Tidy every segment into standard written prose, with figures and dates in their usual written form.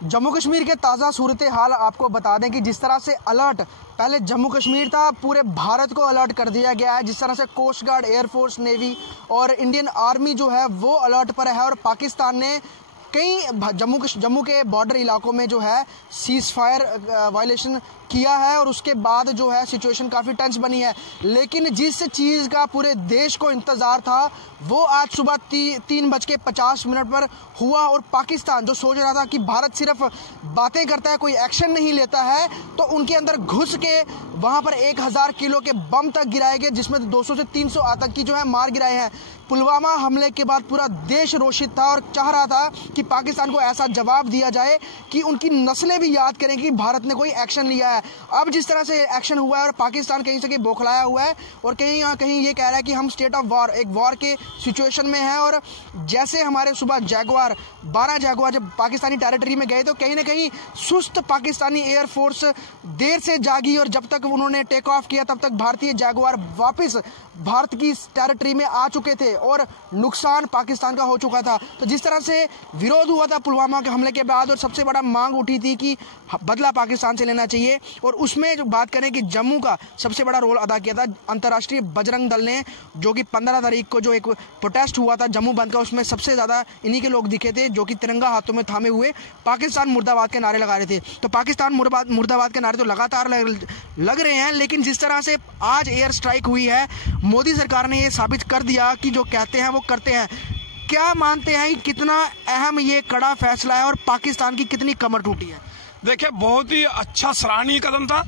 जम्मू कश्मीर के ताज़ा सूरत हाल आपको बता दें कि जिस तरह से अलर्ट पहले जम्मू कश्मीर था, पूरे भारत को अलर्ट कर दिया गया है। जिस तरह से कोस्ट गार्ड, एयरफोर्स, नेवी और इंडियन आर्मी जो है वो अलर्ट पर है और पाकिस्तान ने कई जम्मू के बॉर्डर इलाकों में जो है सीज फायर वायलेशन किया है और उसके बाद जो है सिचुएशन काफ़ी टेंस बनी है। लेकिन जिस चीज़ का पूरे देश को इंतज़ार था वो आज सुबह 3:50 पर हुआ और पाकिस्तान जो सोच रहा था कि भारत सिर्फ बातें करता है, कोई एक्शन नहीं लेता है, तो उनके अंदर घुस के वहाँ पर 1000 किलो के बम तक गिराए गए, जिसमें 200 से 300 आतंकी जो है मार गिराए हैं। पुलवामा हमले के बाद पूरा देश रोषित था और चाह रहा था कि पाकिस्तान को ऐसा जवाब दिया जाए कि उनकी नस्लें भी याद करें कि भारत ने कोई एक्शन लिया है। अब जिस तरह से एक्शन हुआ है और पाकिस्तान कहीं से कहीं बौखलाया हुआ है और कहीं ये कह रहा है कि हम स्टेट ऑफ वॉर, एक वॉर के सिचुएशन में है। और जैसे हमारे सुबह 12 जैगुआर जब पाकिस्तानी टेरिटरी में गए तो कहीं ना कहीं सुस्त पाकिस्तानी एयरफोर्स देर से जागी और जब तक उन्होंने टेक ऑफ किया तब तक भारतीय जैगुआर वापस भारत की टेरिटरी में आ चुके थे और नुकसान पाकिस्तान का हो चुका था। तो जिस तरह से विरोध हुआ था पुलवामा के हमले के बाद और सबसे बड़ा मांग उठी थी कि बदला पाकिस्तान से लेना चाहिए, और उसमें जो बात करें कि जम्मू का सबसे बड़ा रोल अदा किया था अंतर्राष्ट्रीय बजरंग दल ने, जो कि 15 तारीख को जो एक प्रोटेस्ट हुआ था जम्मू बंद का, उसमें सबसे ज़्यादा इन्हीं के लोग दिखे थे जो कि तिरंगा हाथों में थामे हुए पाकिस्तान मुर्दाबाद के नारे लगा रहे थे। तो पाकिस्तान मुर्दाबाद के नारे तो लगातार लग रहे हैं, लेकिन जिस तरह से आज एयर स्ट्राइक हुई है, मोदी सरकार ने ये साबित कर दिया कि जो कहते हैं वो करते हैं। क्या मानते हैं कि कितना अहम ये कड़ा फैसला है और पाकिस्तान की कितनी कमर टूटी है? देखिए, बहुत ही अच्छा सराहनीय कदम था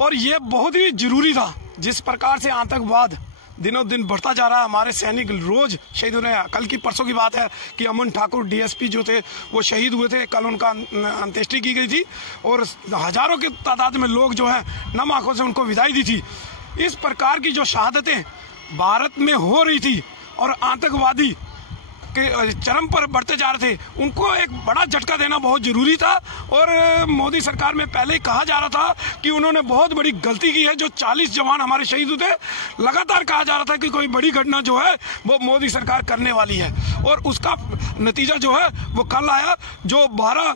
और ये बहुत ही जरूरी था। जिस प्रकार से आतंकवाद दिनों दिन बढ़ता जा रहा है, हमारे सैनिक रोज शहीद हो रहे हैं। कल की परसों की बात है कि अमन ठाकुर डीएसपी जो थे वो शहीद हुए थे, कल उनका अंत्येष्टि की गई थी और हजारों की तादाद में लोग जो है नम आंखों से उनको विदाई दी थी। इस प्रकार की जो शहादतें भारत में हो रही थी और आतंकवादी के चरम पर बढ़ते जा रहे थे, उनको एक बड़ा झटका देना बहुत जरूरी था। और मोदी सरकार में पहले ही कहा जा रहा था कि उन्होंने बहुत बड़ी गलती की है। जो 40 जवान हमारे शहीद हुए थे, लगातार कहा जा रहा था कि कोई बड़ी घटना जो है वो मोदी सरकार करने वाली है और उसका नतीजा जो है वो कल आया। जो 12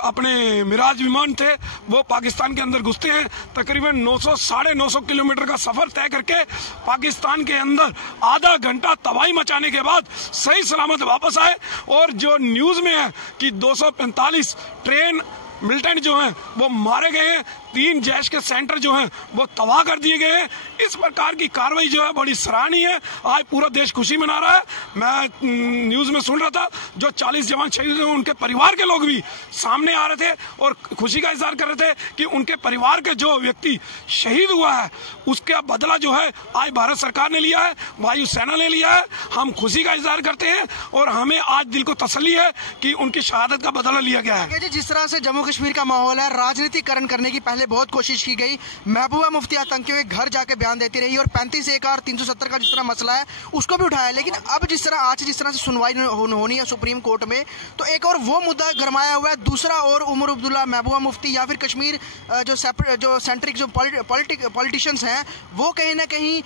अपने मिराज विमान थे वो पाकिस्तान के अंदर घुसते हैं, तकरीबन 900-950 किलोमीटर का सफर तय करके पाकिस्तान के अंदर आधा घंटा तबाही मचाने के बाद सही सलामत वापस आए। और जो न्यूज में है कि 245 ट्रेन मिलिटेंट जो हैं वो मारे गए हैं, 3 जैश के सेंटर जो हैं वो तबाह कर दिए गए हैं। इस प्रकार की कार्रवाई जो है बड़ी सराहनीय है। आज पूरा देश खुशी मना रहा है। मैं न्यूज में सुन रहा था, जो 40 जवान शहीद हुए उनके परिवार के लोग भी सामने आ रहे थे और खुशी का इजहार कर रहे थे कि उनके परिवार के जो व्यक्ति शहीद हुआ है उसका बदला जो है आज भारत सरकार ने लिया है, वायुसेना ने लिया है। हम खुशी का इजहार करते हैं और हमें आज दिल को तसल्ली है कि उनकी शहादत का बदला लिया गया है। जिस तरह से जम्मू कश्मीर का माहौल है, राजनीतिकरण करने की पहले बहुत कोशिश की गई। महबूबा मुफ्ती आतंकियों के घर जाके बयान देती रही और 35A और 370 का जिस तरह मसला है उसको भी उठाया। लेकिन अब जिस तरह से सुनवाई होनी है सुप्रीम कोर्ट में, तो एक और वो मुद्दा गरमाया हुआ है। दूसरा और उमर अब्दुल्ला, महबूबा मुफ्ती या फिर कश्मीर जो सेंट्रिक जो पॉलिटिशियंस हैं वो कहीं ना कहीं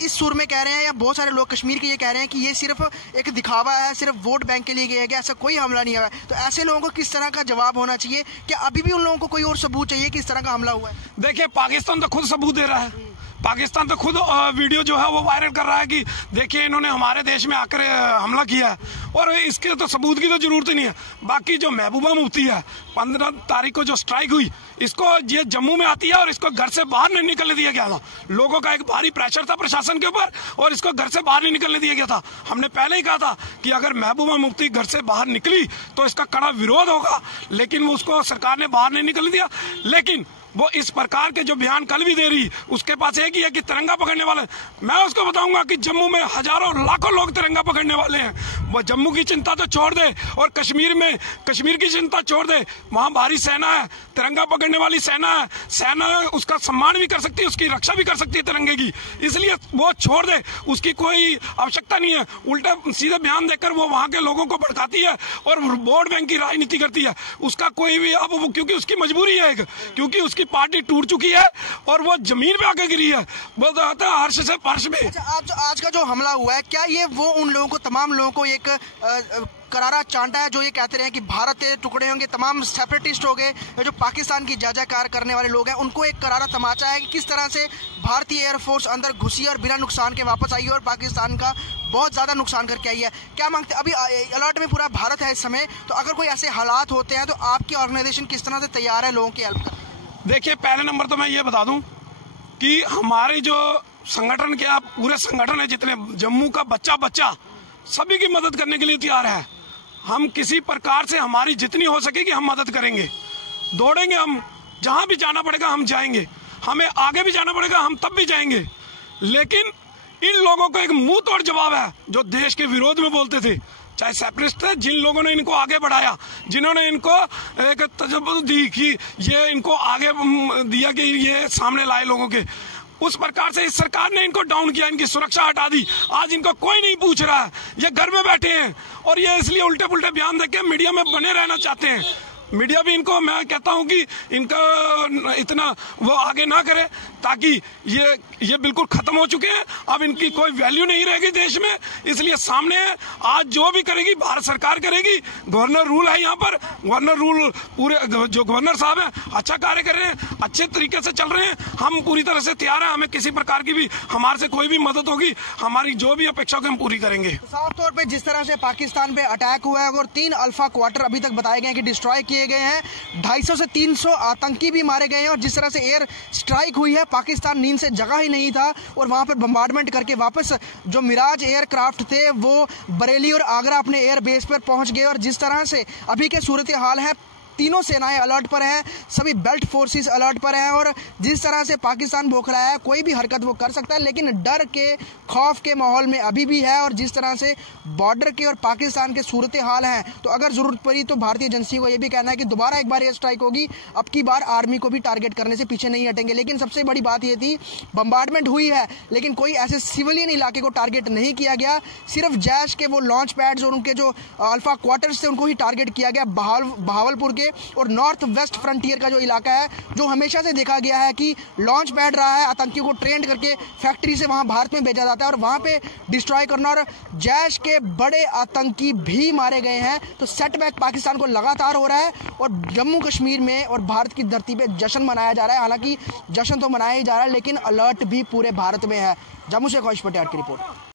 इस सुर में कह रहे हैं, या बहुत सारे लोग कश्मीर के ये कह रहे हैं कि ये सिर्फ एक दिखावा है, सिर्फ वोट बैंक के लिए किया गया, ऐसा कोई हमला नहीं है। तो ऐसे लोगों को किस तरह का जवाब होना चाहिए? क्या अभी भी उन लोगों को कोई और सबूत चाहिए कि इस तरह का हमला हुआ है? देखिए, पाकिस्तान तो खुद सबूत दे रहा है। पाकिस्तान तो खुद वीडियो जो है वो वायरल कर रहा है कि देखिए इन्होंने हमारे देश में आकर हमला किया है, और इसके तो सबूत की तो जरूरत ही नहीं है। बाकी जो महबूबा मुफ्ती है, 15 तारीख को जो स्ट्राइक हुई, इसको ये जम्मू में आती है और इसको घर से बाहर नहीं निकलने दिया गया था। लोगों का एक भारी प्रेशर था प्रशासन के ऊपर और इसको घर से बाहर नहीं निकलने दिया गया था। हमने पहले ही कहा था कि अगर महबूबा मुफ्ती घर से बाहर निकली तो इसका कड़ा विरोध होगा, लेकिन उसको सरकार ने बाहर नहीं निकलने दिया। लेकिन वो इस प्रकार के जो बयान कल भी दे रही, उसके पास एक ही है कि तिरंगा पकड़ने वाले। मैं उसको बताऊंगा कि जम्मू में हजारों लाखों लोग तिरंगा पकड़ने वाले हैं। वो जम्मू की चिंता तो छोड़ दे और कश्मीर की चिंता छोड़ दे। वहां भारी सेना है, तिरंगा पकड़ने वाली सेना है। सेना उसका सम्मान भी कर सकती है, उसकी रक्षा भी कर सकती है तिरंगे की, इसलिए वो छोड़ दे, उसकी कोई आवश्यकता नहीं है। उल्टा सीधे बयान देकर वो वहां के लोगों को भड़काती है और वोट बैंक की राजनीति करती है। उसका कोई भी अब वो, क्योंकि उसकी मजबूरी है, क्योंकि उसकी पार्टी टूट चुकी है और वो जमीन पे आके गिरी है, वो तो हर्ष से फर्श में। अच्छा, आज का जो हमला हुआ है, क्या ये वो उन लोगों को, तमाम लोगों को एक करारा चांटा है, जो ये कहते रहे कि भारत के टुकड़े होंगे, तमाम सेपरेटिस्ट हो गए, जो पाकिस्तान की जय जयकार करने वाले लोग हैं, उनको एक करारा तमाचा है कि किस तरह से भारतीय एयरफोर्स अंदर घुसी और बिना नुकसान के वापस आई है और पाकिस्तान का बहुत ज़्यादा नुकसान करके आई है। क्या मांगते अभी अलर्ट में पूरा भारत है इस समय, तो अगर कोई ऐसे हालात होते हैं तो आपकी ऑर्गेनाइजेशन किस तरह से तैयार है लोगों की हेल्प करने? देखिए, पहले नंबर तो मैं ये बता दूं कि हमारे जो संगठन के आप पूरे संगठन है, जितने जम्मू का बच्चा सभी की मदद करने के लिए तैयार है। हम किसी प्रकार से हमारी जितनी हो सकेगी हम मदद करेंगे, दौड़ेंगे, हम जहां भी जाना पड़ेगा हम जाएंगे, हमें आगे भी जाना पड़ेगा हम तब भी जाएंगे। लेकिन इन लोगों को एक मुंह तोड़ जवाब है जो देश के विरोध में बोलते थे, चाहे सेपरेटिस्ट थे, जिन लोगों ने इनको आगे बढ़ाया, जिन्होंने इनको एक तजर्बा दी कि ये इनको आगे दिया कि ये सामने लाए लोगों के, उस प्रकार से इस सरकार ने इनको डाउन किया, इनकी सुरक्षा हटा दी। आज इनको कोई नहीं पूछ रहा है, ये घर में बैठे हैं और ये इसलिए उल्टे पुल्टे बयान देके मीडिया में बने रहना चाहते हैं। मीडिया भी इनको, मैं कहता हूं कि इनका इतना वो आगे ना करे, ताकि ये बिल्कुल खत्म हो चुके हैं, अब इनकी कोई वैल्यू नहीं रहेगी देश में। इसलिए सामने है, आज जो भी करेगी भारत सरकार करेगी। गवर्नर रूल है यहाँ पर, गवर्नर रूल पूरे जो गवर्नर साहब हैं अच्छा कार्य कर रहे हैं, अच्छे तरीके से चल रहे हैं। हम पूरी तरह से तैयार हैं, हमें किसी प्रकार की भी हमारे से कोई भी मदद होगी, हमारी जो भी अपेक्षा होगी हम पूरी करेंगे। साफ तौर पर जिस तरह से पाकिस्तान पे अटैक हुआ है और 3 अल्फा क्वार्टर अभी तक बताए गए कि डिस्ट्रॉय किए गए हैं, 250 से 300 आतंकी भी मारे गए हैं, और जिस तरह से एयर स्ट्राइक हुई है, पाकिस्तान नींद से जगा ही नहीं था और वहां पर बम्बार्डमेंट करके वापस जो मिराज एयरक्राफ्ट थे वो बरेली और आगरा अपने एयर बेस पर पहुंच गए। और जिस तरह से अभी के सूरत हाल है, तीनों सेनाएं अलर्ट पर हैं, सभी बेल्ट फोर्सेस अलर्ट पर हैं, और जिस तरह से पाकिस्तान बौखला है, कोई भी हरकत वो कर सकता है, लेकिन डर के खौफ के माहौल में अभी भी है। और जिस तरह से बॉर्डर के और पाकिस्तान के सूरत हाल हैं, तो अगर जरूरत पड़ी तो भारतीय एजेंसी को ये भी कहना है कि दोबारा एक बार एयर स्ट्राइक होगी, अब की बार आर्मी को भी टारगेट करने से पीछे नहीं हटेंगे। लेकिन सबसे बड़ी बात ये थी, बम्बार्डमेंट हुई है लेकिन कोई ऐसे सिविलियन इलाके को टारगेट नहीं किया गया, सिर्फ जैश के वो लॉन्च पैड्स और उनके जो अल्फा क्वार्टर्स थे उनको ही टारगेट किया गया, बहावलपुर के और नॉर्थ वेस्ट फ्रंटियर का जो इलाका है, जो हमेशा से देखा गया है कि लॉन्च पैड रहा है, आतंकियों को ट्रेंड करके फैक्ट्री से वहां भारत में भेजा जाता है और वहां पे डिस्ट्रॉय करना, और जैश के बड़े आतंकी भी मारे गए हैं। तो सेटबैक पाकिस्तान को लगातार हो रहा है और जम्मू कश्मीर में और भारत की धरती पे जश्न मनाया जा रहा है। हालांकि जश्न तो मनाया ही जा रहा है, लेकिन अलर्ट भी पूरे भारत में है। जम्मू से कौश पटियाला की रिपोर्ट।